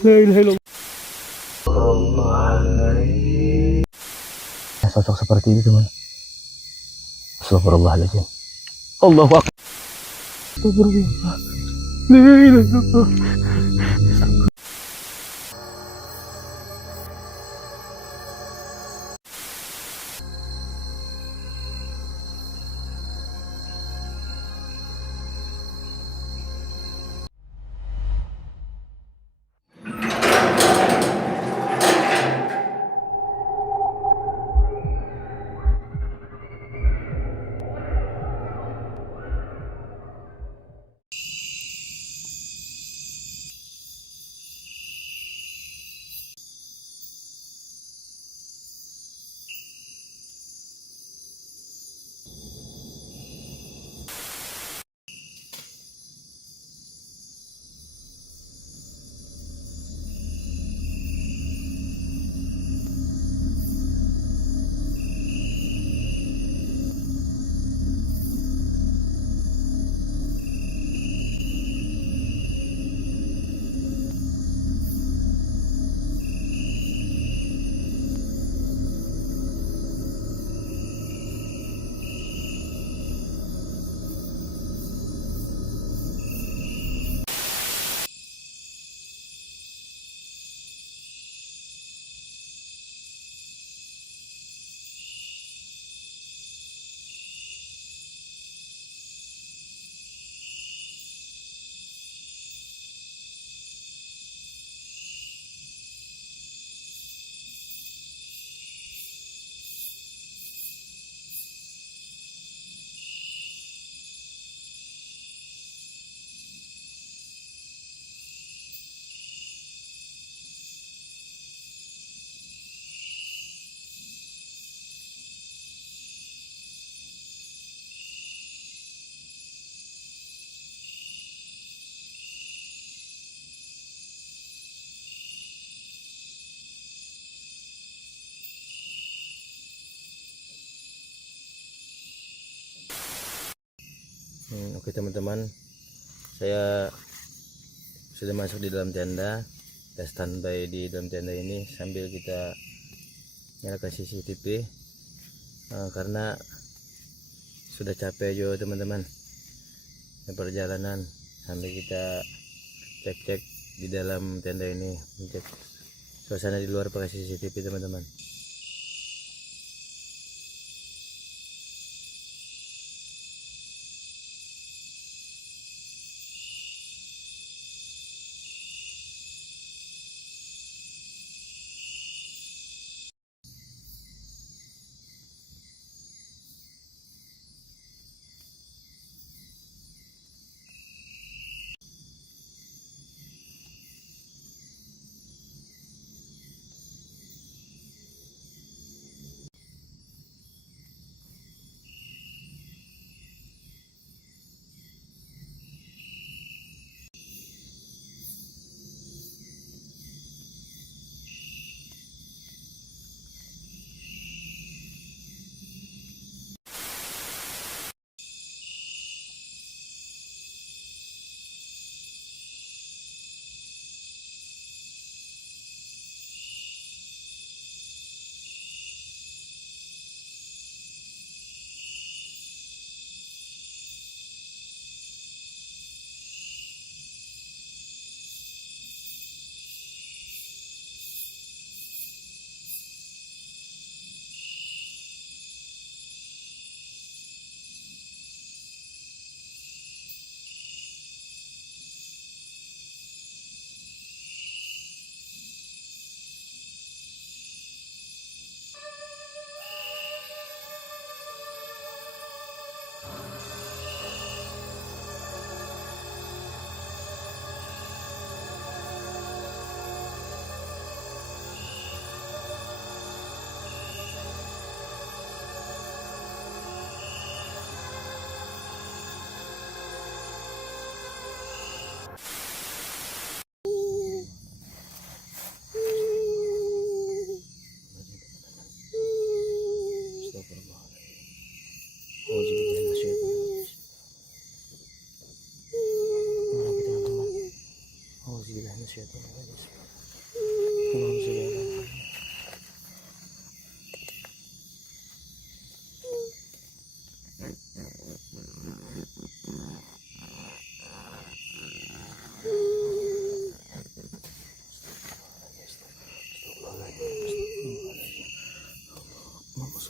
La ilaha illallah. Sosok seperti itu teman. Astagfirullahaladzim. Allahu akbar. Astagfirullah. La ilaha illallah. Oke teman-teman, saya sudah masuk di dalam tenda. Kita standby di dalam tenda ini sambil kita nyalakan CCTV karena sudah capek juga teman-teman perjalanan, sambil kita cek-cek di dalam tenda ini, cek suasana di luar pakai CCTV teman-teman.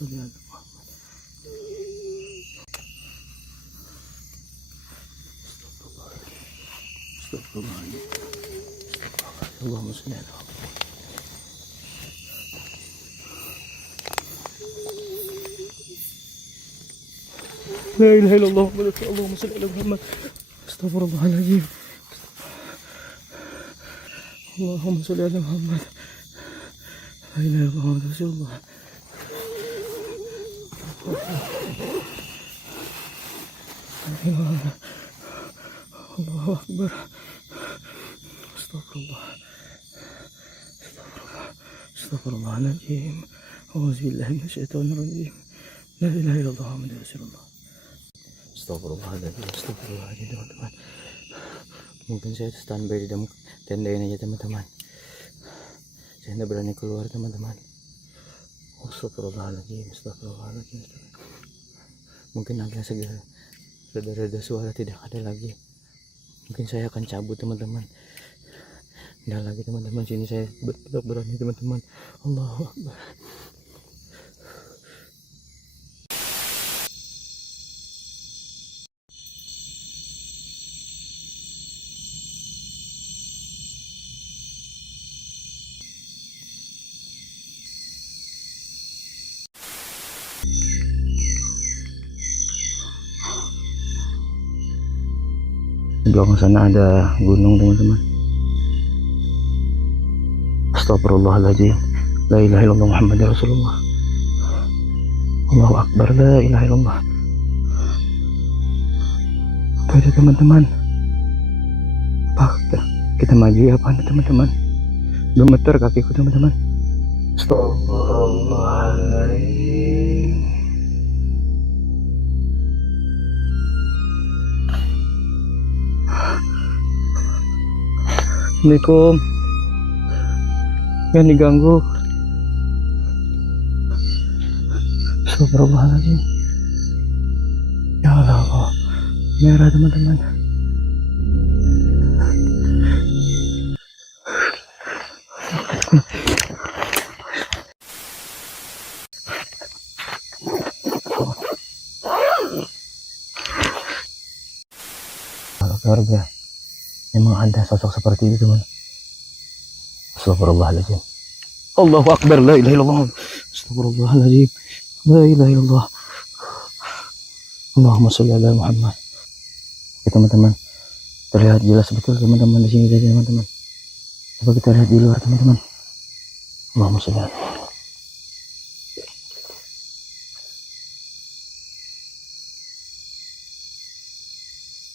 salli ala Muhammad. Astagfirullahaladzim. Allahumma salli ala Muhammad. La ilaha illallah Allahumma salli ala Muhammad. Astagfirullahaladzim. Allahumma salli ala Muhammad. La ilaha illallah Muhammad Rasulullah. Allahu Akbar. Astagfirullah. Astagfirullahaladzim. Auzubillahi minasyaitonirrajim. La ilaha illallah Muhammad Rasulullah. Astagfirullahaladzim. Astagfirullahaladzim teman-teman. Mungkin saya standby di dalam tenda ini aja teman-teman. Saya tidak berani keluar teman-teman. Astagfirullahaladzim. Astagfirullahaladzim. Mungkin agak segera reda-reda suara tidak ada lagi. Mungkin saya akan cabut teman-teman. Tidak lagi teman-teman. Sini saya tetap berani teman-teman. Allahu Akbar. Di belakang sana ada gunung teman-teman. Astagfirullahaladzim. La ilaha illallah Muhammad Rasulullah. Allahu Akbar. La ilaha illallah. Apa itu teman-teman? Apa kita maju ya apa teman-teman? Gemeter kakiku teman-teman. Astagfirullahaladzim. Assalamualaikum. Yang diganggu. Astagfirullahaladzim. Ya Allah. Merah teman-teman. Keluarga. Memang ada sosok seperti itu teman. Astagfirullahaladzim. Allahu Akbar. La ilaha illallah. Astagfirullahaladzim. La ilaha illallah. Allahumma sholli ala Muhammad. Oke teman-teman, terlihat jelas betul teman-teman di sini saja teman-teman. Coba kita lihat di luar teman-teman. Allahumma sholli ala Muhammad.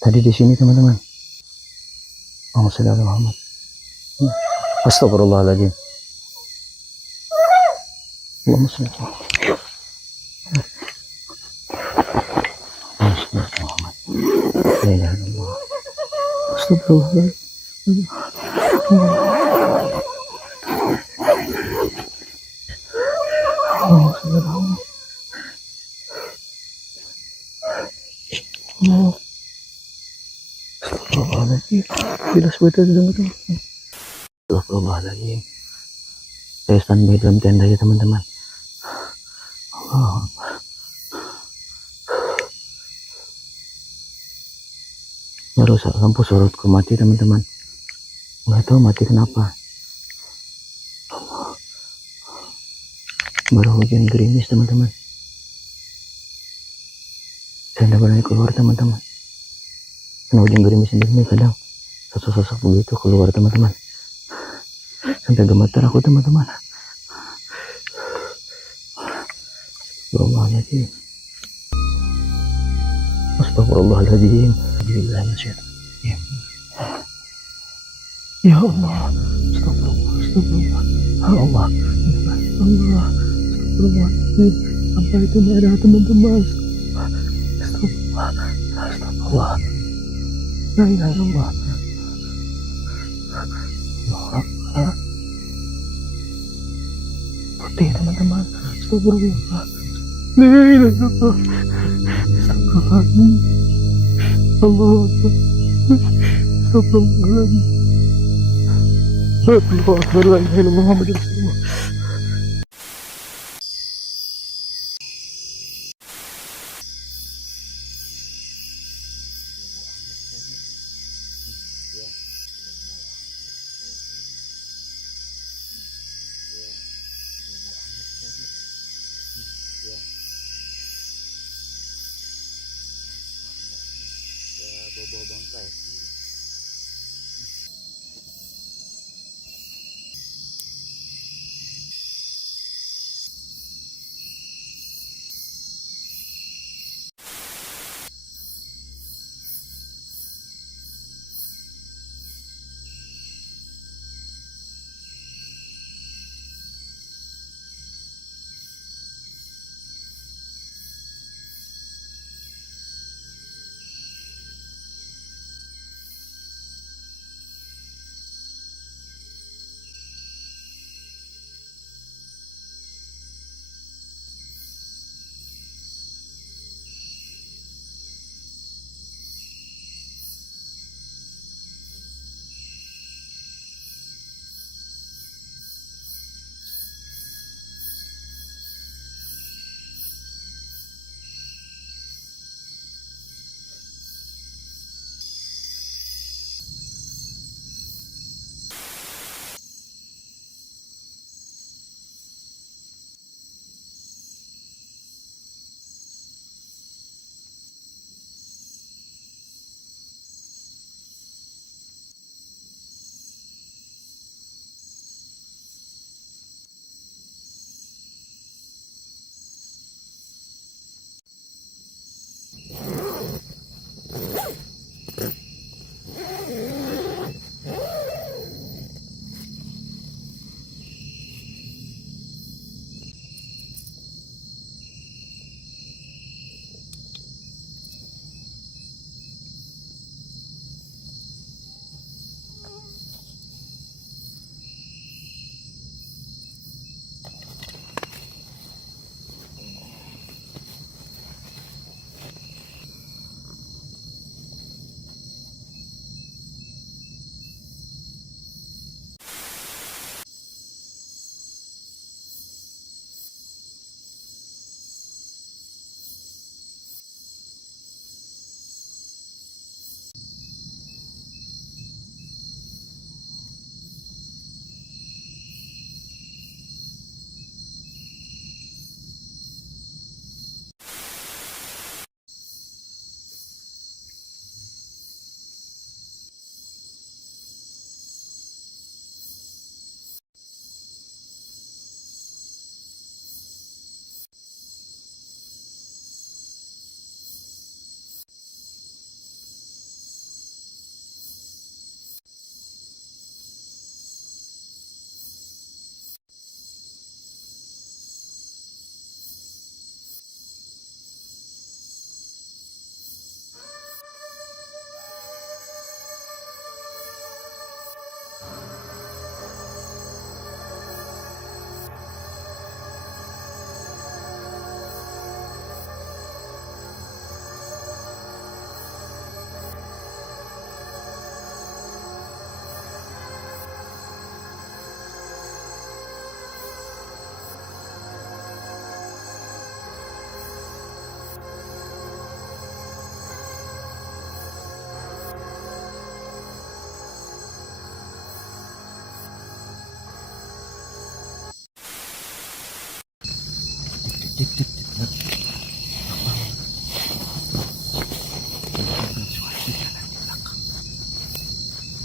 Tadi di sini teman-teman. Allahumma sholli ala Muhammad. Astagfirullahaladzim. Allahumma sholli ala Muhammad. La ilaha illallah. Astagfirullahaladzim. Allahumma sholli ala Muhammad. Astagfirullahaladzim. Jelas betul teman-teman. Astagfirullahaladzim. Saya standby dalam tenda ya teman-teman. Allah. Ya rusak lampu sorotku mati teman-teman. Nggak tahu mati kenapa. Baru hujan gerimis teman-teman. Saya tidak berani keluar teman-teman. Karena hujan gerimis ini kadang sosok-sosok begitu keluar teman-teman. Sampai gemetar aku teman-teman. Astagfirullahaladzim. Astagfirullahaladzim. Ya Allah. Astagfirullah. Astagfirullah. Ya Allah. Allah. Astagfirullahaladzim. Apa itu merah teman-teman? Astagfirullah. Astagfirullah. La ilaha illallah. Allah. Putih teman-teman. Astagfirullah. La ilaha illallah. Astagfirullahaladzim. Allah Akbar. Astagfirullahaladzim. Allahu Akbar. La ilaha illallah Muhammad Rasulullah. Bawa bangkai.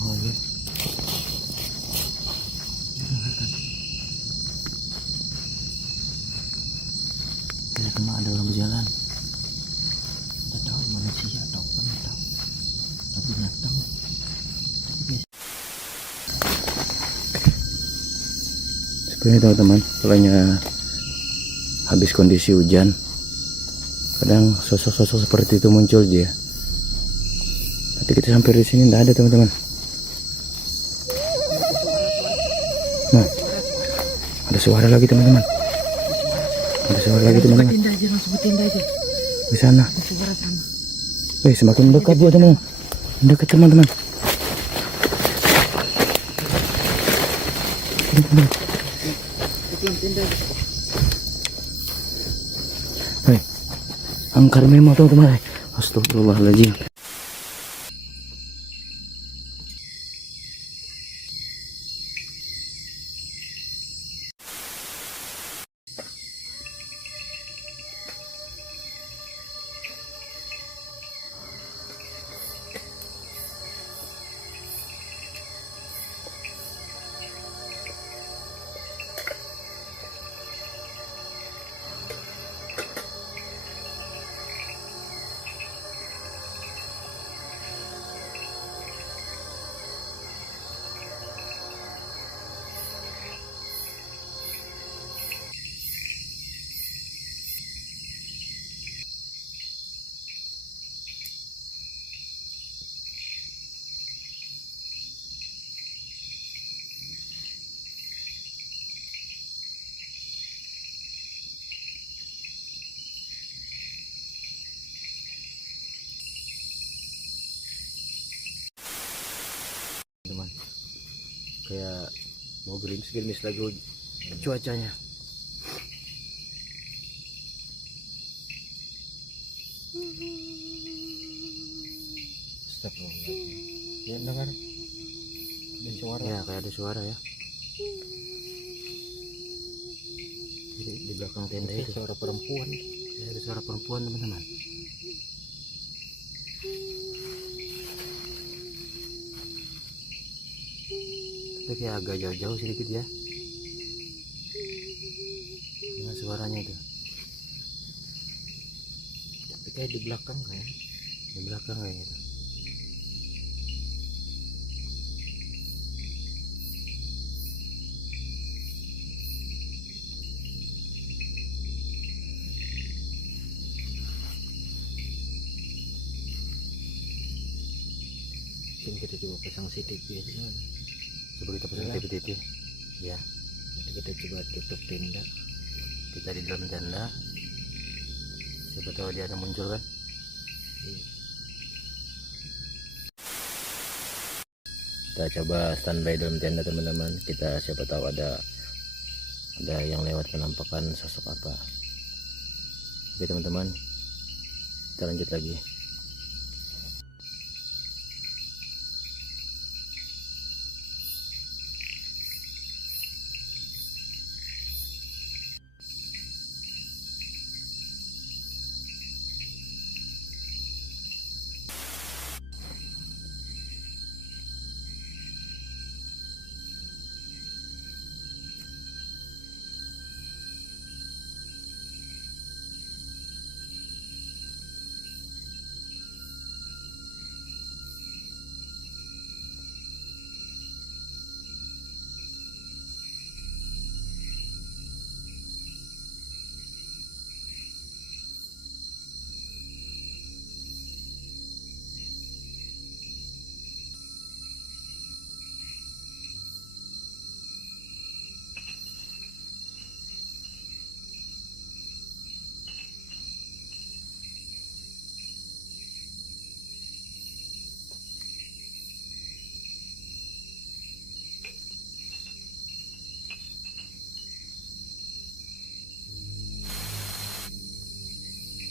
Oh iya. Kira kemana ada orang berjalan. Tidak tahu manusia atau apa, tidak tahu. Tapi binatang. Sebenarnya teman-teman, kalanya habis kondisi hujan, kadang sosok-sosok seperti itu muncul dia. Nanti kita sampai di sini tidak ada teman-teman. Nah, ada suara lagi teman-teman. Ada suara lagi teman-teman. Sebutin aja. Di sana. Ada suara sama. Semakin dekat dia teman. Dekat teman-teman. Angkar memang teman-teman. Astagfirullahaladzim. kayak mau gerimis-gerimis lagi cuacanya. Astagfirullahaladzim. Ya dengar ada suara. Ya kayak ada suara ya. Di belakang tenda itu Suara perempuan. kayak ada suara perempuan teman-teman. Tapi kayak agak jauh-jauh sedikit ya. Nah, suaranya itu Tapi kayak di belakang kan. di belakang kayak gitu. Mungkin kita coba pasang CCTV aja kan. Coba kita pasang Ya. TV-TV. Ya, Nanti kita coba tutup tenda. kita di dalam tenda. Siapa tahu dia akan muncul kan. Iya. Kita coba standby dalam tenda teman-teman. Kita siapa tahu ada yang lewat penampakan sosok apa. Oke teman-teman, kita lanjut lagi.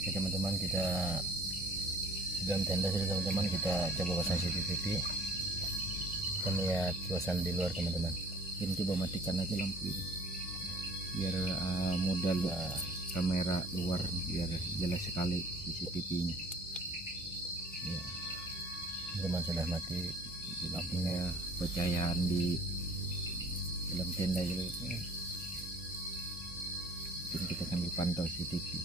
Oke teman-teman, kita di dalam tenda sudah teman-teman. Kita coba pasang CCTV. Kita melihat suasana di luar teman-teman. Dan coba matikan lagi lampu ini. Biar modal kamera luar biar jelas sekali CCTV-nya. Ya. Teman sudah mati. Lampunya percayaan di dalam tenda juga. Mungkin kita sambil pantau CCTV.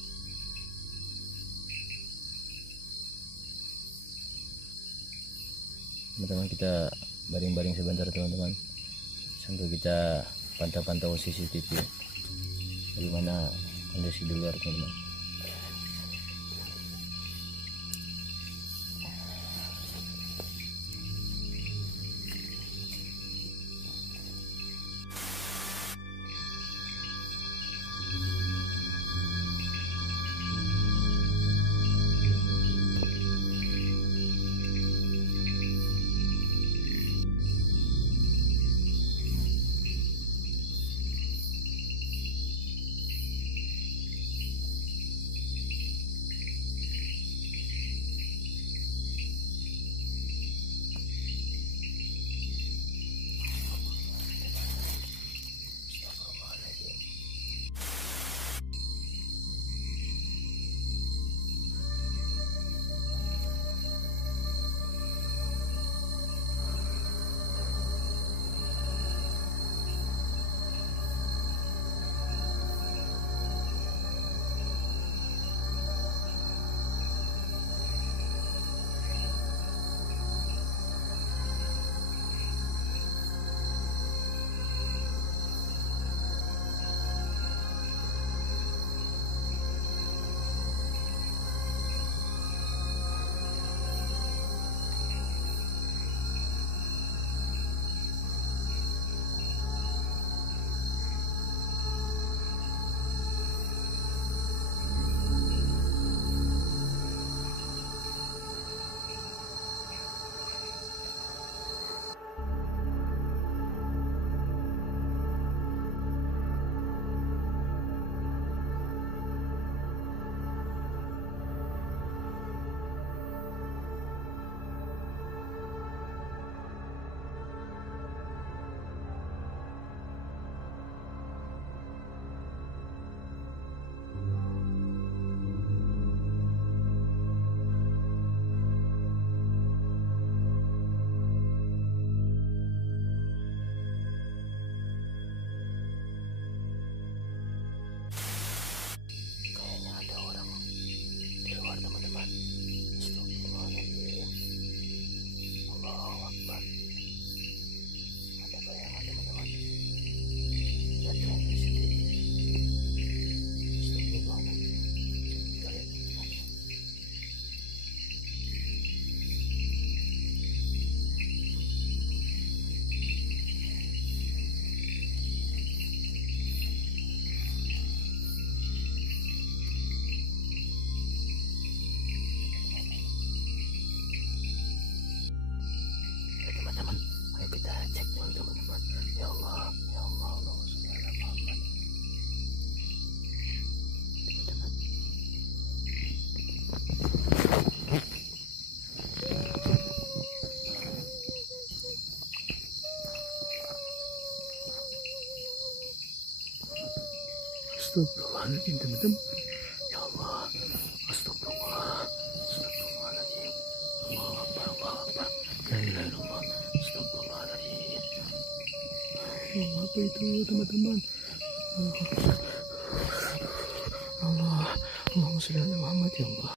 Teman-teman, kita baring-baring sebentar teman-teman sambil kita pantau-pantau CCTV bagaimana kondisi di luar teman-teman. Astagfirullahaladzim teman-teman. Ya Allah. Astagfirullah. Astagfirullahaladzim. Allah Akbar, Allah Akbar. La ilaha illallah. Astagfirullahaladzim. Ya Allah, apa itu ya teman-teman? Allah. Allahumma sholli ala Muhammad ya Allah.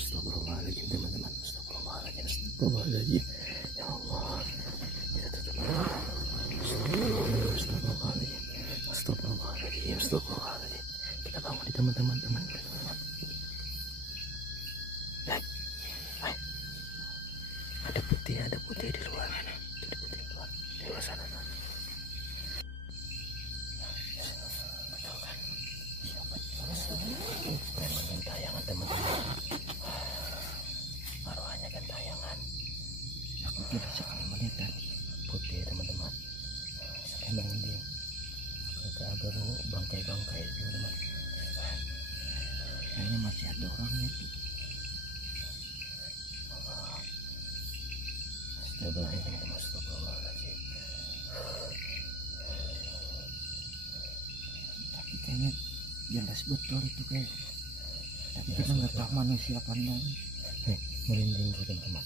Astagfirullahaladzim teman-teman. Astagfirullahaladzim. Astagfirullahaladzim. Ya Allah. Kita tutup mata. Astagfirullahaladzim. Astagfirullahaladzim. Astagfirullahaladzim. Kita bangun di teman-teman. Ada putih di luar. Ada putih di luar. Di luar sana. Betul kan? Siapa di luar? Gentayangan teman-teman. Arwahnya gentayangan. Aku kira sekali melihat Putih teman-teman. Sampai merinding. Agak bangkai-bangkai teman-teman. kayaknya masih ada orangnya. Astagfirullahaladzim. Tapi kayaknya jelas betul itu kayak. Tapi kita nggak tahu manusia apa enggak. Merinding tuh teman-teman.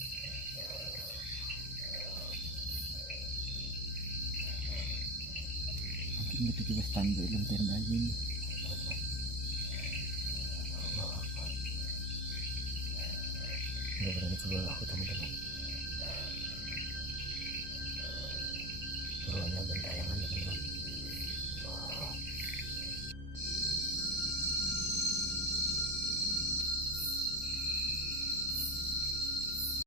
Mungkin itu juga standar dalam tenda ini. Nggak berani keluar aku teman-teman.